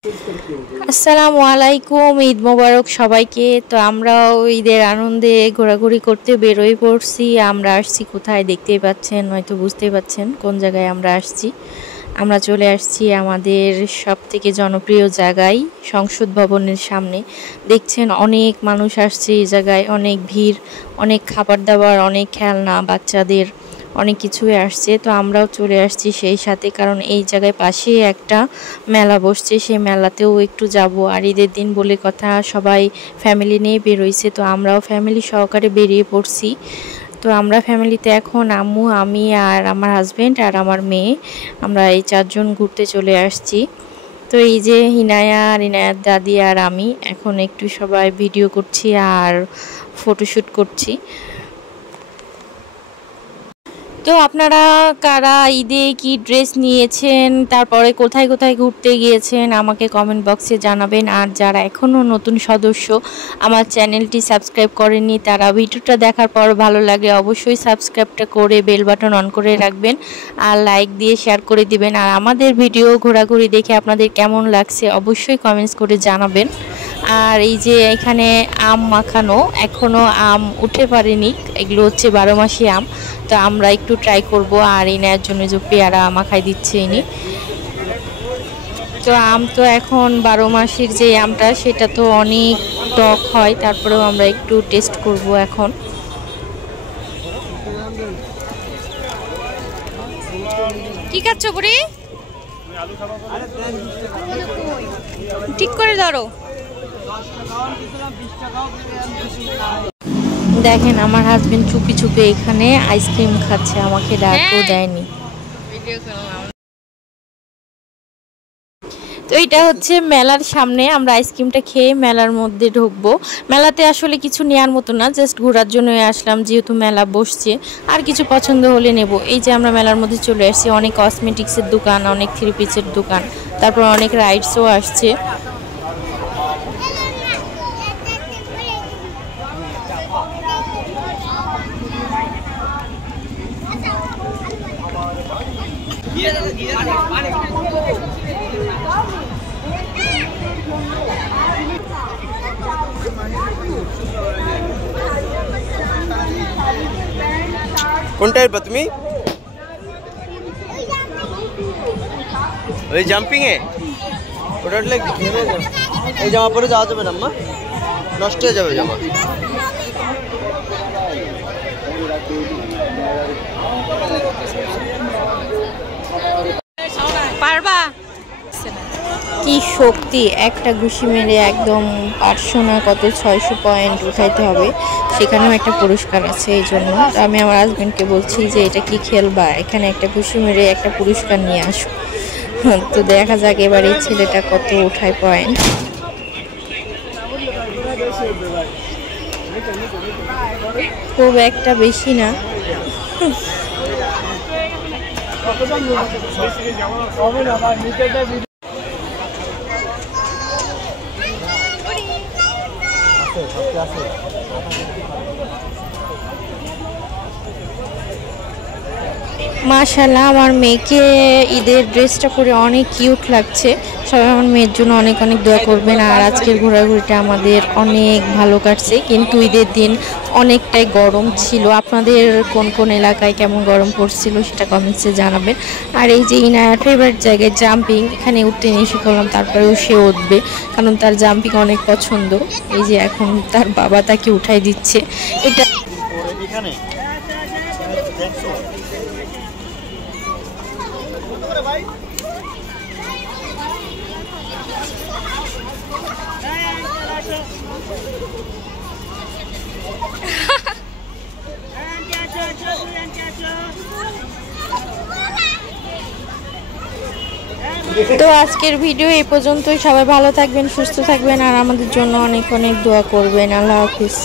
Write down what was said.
আসসালামু আলাইকুম, ঈদ মোবারক সবাইকে। তো আমরাও ঈদের আনন্দে ঘোরাঘুরি করতে বেরোই পড়ছি। আমরা আসছি কোথায় দেখতেই পাচ্ছেন, হয়তো বুঝতেই পাচ্ছেন কোন জায়গায় আমরা আসছি। আমরা চলে আসছি আমাদের সবথেকে জনপ্রিয় জায়গায়, সংসদ ভবনের সামনে। দেখছেন অনেক মানুষ আসছে এই জায়গায়, অনেক ভিড়, অনেক খাবার দাবার, অনেক খেলনা, বাচ্চাদের অনেক কিছুই আসছে। তো আমরাও চলে আসছি সেই সাথে, কারণ এই জায়গায় পাশে একটা মেলা বসছে, সেই মেলাতেও একটু যাব। আর ঈদের দিন বলে কথা, সবাই ফ্যামিলি নিয়ে বেরোইছে, তো আমরাও ফ্যামিলি সহকারে বেরিয়ে পড়ছি। তো আমরা ফ্যামিলিতে এখন আম্মু, আমি আর আমার হাজব্যান্ড আর আমার মেয়ে, আমরা এই চারজন ঘুরতে চলে আসছি। তো এই যে হিনায়া আর ইনায়ার দাদি আর আমি এখন একটু সবাই ভিডিও করছি আর ফটোশ্যুট করছি। তো আপনারা কারা ঈদে কি ড্রেস নিয়েছেন, তারপরে কোথায় কোথায় ঘুরতে গিয়েছেন আমাকে কমেন্ট বক্সে জানাবেন। আর যারা এখনও নতুন সদস্য আমার চ্যানেলটি সাবস্ক্রাইব করেননি, তারা ভিডিওটা দেখার পর ভালো লাগলে অবশ্যই সাবস্ক্রাইবটা করে বেল বাটন অন করে রাখবেন আর লাইক দিয়ে শেয়ার করে দিবেন। আর আমাদের ভিডিও ঘোরাঘুরি দেখে আপনাদের কেমন লাগছে অবশ্যই কমেন্টস করে জানাবেন। আর এই যে এখানে আম মাখানো, এখনও আম উঠে পারেনি, এগুলো হচ্ছে 12 মাসি আম। তো আমরা একটু ট্রাই করব। আর ইনার জন্য যে পেয়ারা মাখাই দিচ্ছে ইনি। তো আম তো এখন 12 মাসির যে আমটা, সেটা তো অনেক টক হয়, তারপরেও আমরা একটু টেস্ট করব এখন। কি খাচ্ছ বুড়ি? ঠিক করে ধরো। দেখেন আমার হাজবেন্ড চুপি চুপি এখানে আইসক্রিম খাচ্ছে, আমাকে ডাকও দেয়নি। তো এটা হচ্ছে মেলার সামনে, আমরা আইসক্রিমটা খেয়ে মেলার মধ্যে ঢুকবো। মেলাতে আসলে কিছু নেওয়ার মতো না, জাস্ট ঘোরার জন্যই আসলাম, যেহেতু মেলা বসছে। আর কিছু পছন্দ হলে নেব। এই যে আমরা মেলার মধ্যে চলে আসছি, অনেক কসমেটিক্সের দোকান, অনেক থ্রি পিসের দোকান, তারপর অনেক রাইডসও আসছে। কোনটায় তুমি ওই জাম্পিং এ ওটা উঠলে এই জামা পরে যাওয়া যাবে না আম্মা, নষ্ট হয়ে যাবে জামা। পারবা? কি শক্তি, একটা ঘুষি মেরে একদম 500 না কত 600 পয়েন্ট উঠাইতে হবে, সেখানেও একটা পুরস্কার আছে। এই জন্য তো আমি আমার হাজবেন্ডকে বলছি যে এটা কি খেলবা, এখানে একটা ঘুষি মেরে একটা পুরস্কার নিয়ে আসো। তো দেখা যাক এবার এই ছেলেটা কত উঠায় পয়েন্ট। খুব একটা বেশি না। মাশাআল্লাহ, আমার মেয়েকে ঈদের ড্রেসটা পরে অনেক কিউট লাগছে। সবাই আমার মেয়ের জন্য অনেক অনেক দোয়া করবেন। আর আজকের ঘোরাঘুরিটা আমাদের অনেক ভালো কাটছে, কিন্তু ঈদের দিন অনেকটাই গরম ছিল। আপনাদের কোন কোন এলাকায় কেমন গরম পড়ছিল সেটা কমেন্টসে জানাবেন। আর এই যে ইনায়ার ফেভারিট জায়গায় জাম্পিং, এখানে উঠতে নিষে করলাম, তারপরেও সে উঠবে, কারণ তার জাম্পিং অনেক পছন্দ। এই যে এখন তার বাবা তাকে উঠাই দিচ্ছে। এটা তো আজকের ভিডিও এই পর্যন্তই। সবাই ভালো থাকবেন, সুস্থ থাকবেন, আর আমাদের জন্য অনেক অনেক দোয়া করবেন। আল্লাহ হাফিজ।